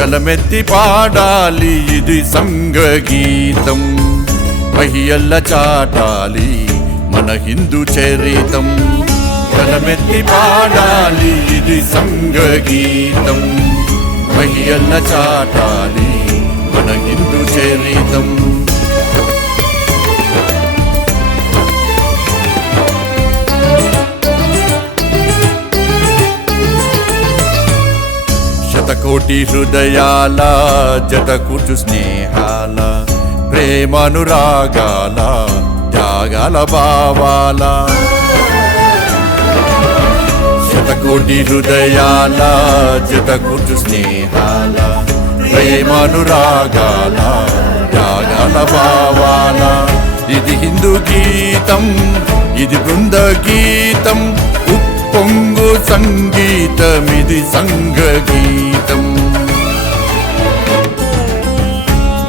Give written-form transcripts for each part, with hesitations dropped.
గలమెత్తి పాడాలి ఇది సంఘగీతం, మహియల్ల చాటాలి మన హిందూ చరితం. గలమెత్తి పాడాలి ఇది సంఘగీతం, మహియల్ల చాటాలి మన హిందూ చరితం. శతకోటి హృదయాల జతకూర్చు స్నేహాల, ప్రేమానురాగాల త్యాగాల భావాల. శతకోటి హృదయాల జతకూర్చు స్నేహాల, ప్రేమానురాగాల త్యాగాల భావాల. ఇది హిందూ గీతం, ఇది బృంద గీతం, ఉప్పొంగు సంగీతం, ఇది సంఘగీతం.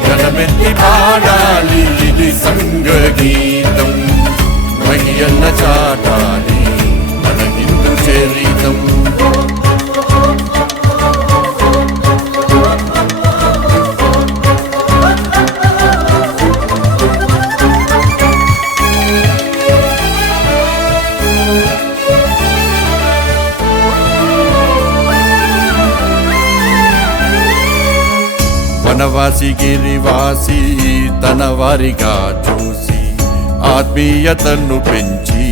గలమెత్తి పాడాలి ఇది సంఘగీతం, మహియల్ల చాటాలి మన హిందూ చరితం. వనవాసి గిరివాసి తన వారిగా చూసి, ఆత్మీయతను పెంచి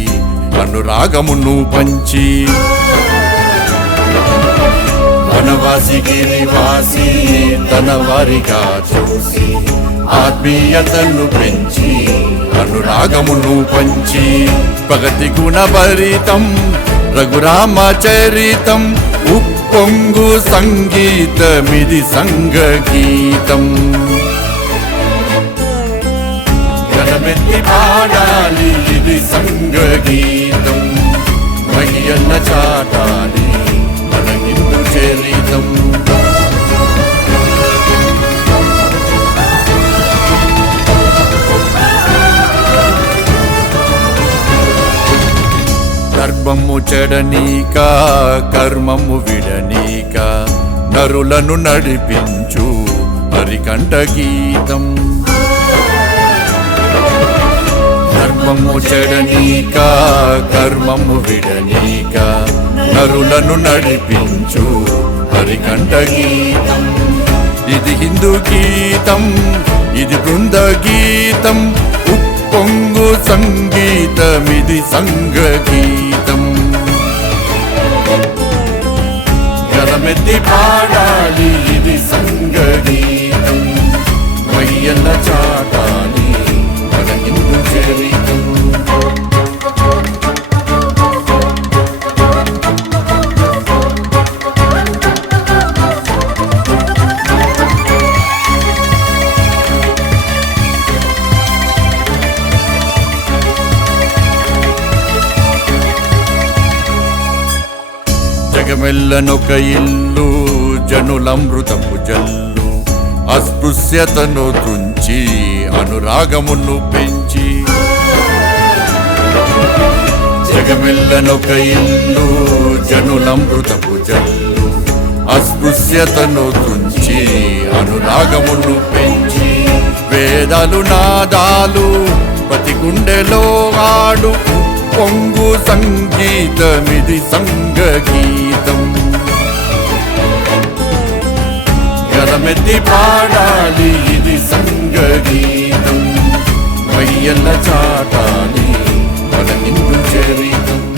అనురాగమును పంచి. వనవాసి గిరివాసి తన వారిగా చూసి, ఆత్మీయతను పెంచి అనురాగమును పంచి. ప్రగతి గుణభరితం రఘురామ చరితం, ఉప్పొంగు సంగీతమిది సంఘగీతం. గలమెత్తి పాడాలి ఇది సంఘగీతం, మహియల్ల చాటాలి మన హిందూ చరితం. ధర్మము చెడనీక కర్మము విడనీక, నరులను నడిపించు హరికంఠ గీతం. ధర్మము చెడనీక కర్మము విడనీక, నరులను నడిపించు హరికంఠ గీతం. ఇది హిందూ గీతం, ఇది బృంద గీతం, ఉప్పొంగు సంగీతం, ఇది సంఘగీతం. గలమెత్తి పాడాలి ఇది సంఘగీతం, మహియల్ల చాటాలి మన హిందూ చరితం. జగమెల్లనొక ఇల్లు జనులమృతపు జల్లు, అస్పృశ్యతను తుంచి అనురాగమును పెంచి. జగమెల్లనొక ఇల్లు జనులమృతపు జల్లు, అస్పృశ్యతను తుంచి అనురాగమును పెంచి. వేదాలు నాదాలు ప్రతి గుండెలో ఆడు, పొంగు సంగీతమిది సంఘగీతం. గలమెత్తి పాడాలి ఇది సంఘగీతం, మహియల్ల చాటాలి మన హిందూ చరితం.